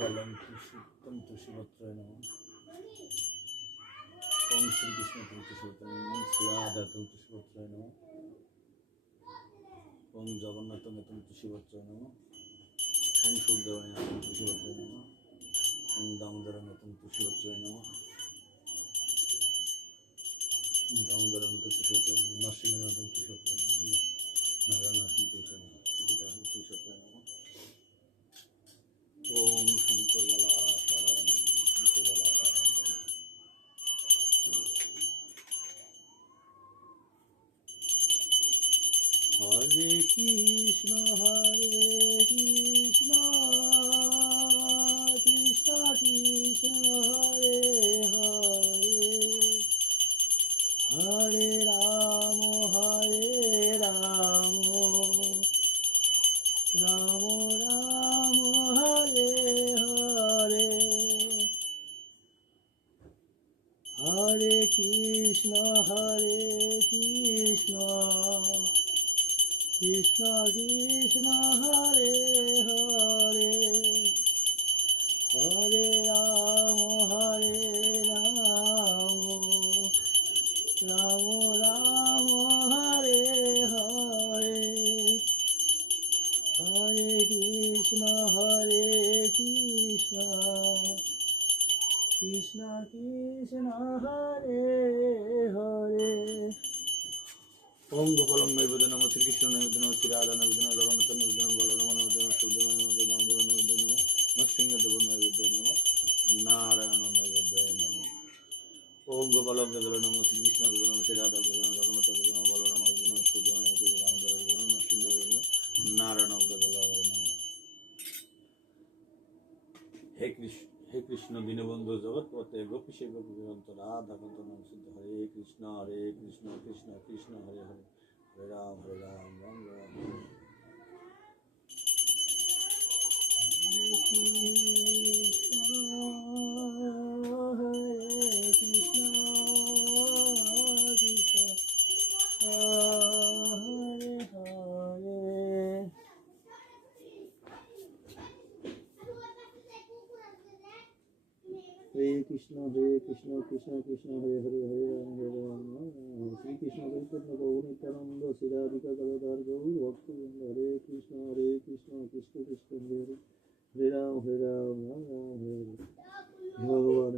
গোপালং তুষিতম তুষিপত্রায় নমঃ। ওম শ্রীকৃষ্ণ তুষিপত্রায় নমঃ। শ্রী রাধা তুষিপত্রায় নমঃ। ওম জগন্নাথ মেতম তুষিপত্রায় নমঃ। ওম সুখদেবায় নমঃ তুষিপত্রায় নমঃ। ওম দামোদর মেতম তুষিপত্রায় নমঃ। দামোদর মেতম তুষিপত্রায় নমঃ। নরসিংহ মেতম তুষিপত্রায় নমঃ। নারায়ণ তুষিপত্রায় নমঃ। তুষিপত্রায় নমঃ। ওম শঙ্করজলাশয় নমঃ। শঙ্করজলাশয় নমঃ। হরে কৃষ্ণ কৃষ্ণ কৃষ্ণ হরে হরে, হরে রাম রাম রাম হরে হরে, হরে কৃষ্ণ কৃষ্ণ কৃষ্ণ হরে হরে, হরে রাম রাম রাম হরে হরে, হরে কৃষ্ণ কৃষ্ণ কৃষ্ণ হরে হরে। ওম গোপালং নৈবেদ্য নমঃ। শ্রীকৃষ্ণ নৈবেদ্য নমঃ। শ্রী রাধা নৈবেদ্য নমঃ। জগন্নাথ নৈবেদ্য নমঃ। বলরাম নৈবেদ্য নমঃ। সুখদেব নৈবেদ্য নমঃ। দামোদর নৈবেদ্য নমঃ। নরসিংহদেব নৈবেদ্য নমঃ। নারায়ণ নৈবেদ্য নমঃ। ওম গোপালং নৈবেদ্য নমঃ। শ্রীকৃষ্ণ নৈবেদ্য নমঃ। শ্রী রাধা নৈবেদ্য নমঃ। জগন্নাথ নৈবেদ্য নমঃ। বলরাম নৈবেদ্য নমঃ। সুখদেব নৈবেদ্য নমঃ। দামোদর নৈবেদ্য নমঃ। নরসিংহ নৈবেদ্য নমঃ। নারায়ণ নৈবেদ্য নমঃ। হে কৃষ্ণ দীনবন্ধু জগৎপতে গোপীশে গোপীকান্ত রাধা কান্ত নমঃ। হরে কৃষ্ণ কৃষ্ণ কৃষ্ণ হরে হরে, হরে রাম রাম রাম হরে। হরে কৃষ্ণ কৃষ্ণ হরে হরে। হরে কৃষ্ণ কৃষ্ণ কৃষ্ণ হরে হরে, হরে রাম রাম রাম। শ্রীকৃষ্ণ চৈতন্য প্রভু নিত্যানন্দ শ্রী রাধিকা গদাধর গৌর ভক্তবৃন্দ। হরে কৃষ্ণ কৃষ্ণ কৃষ্ণ হরে হরে, হরে রাম রাম রাম হরে হরে। ভগবান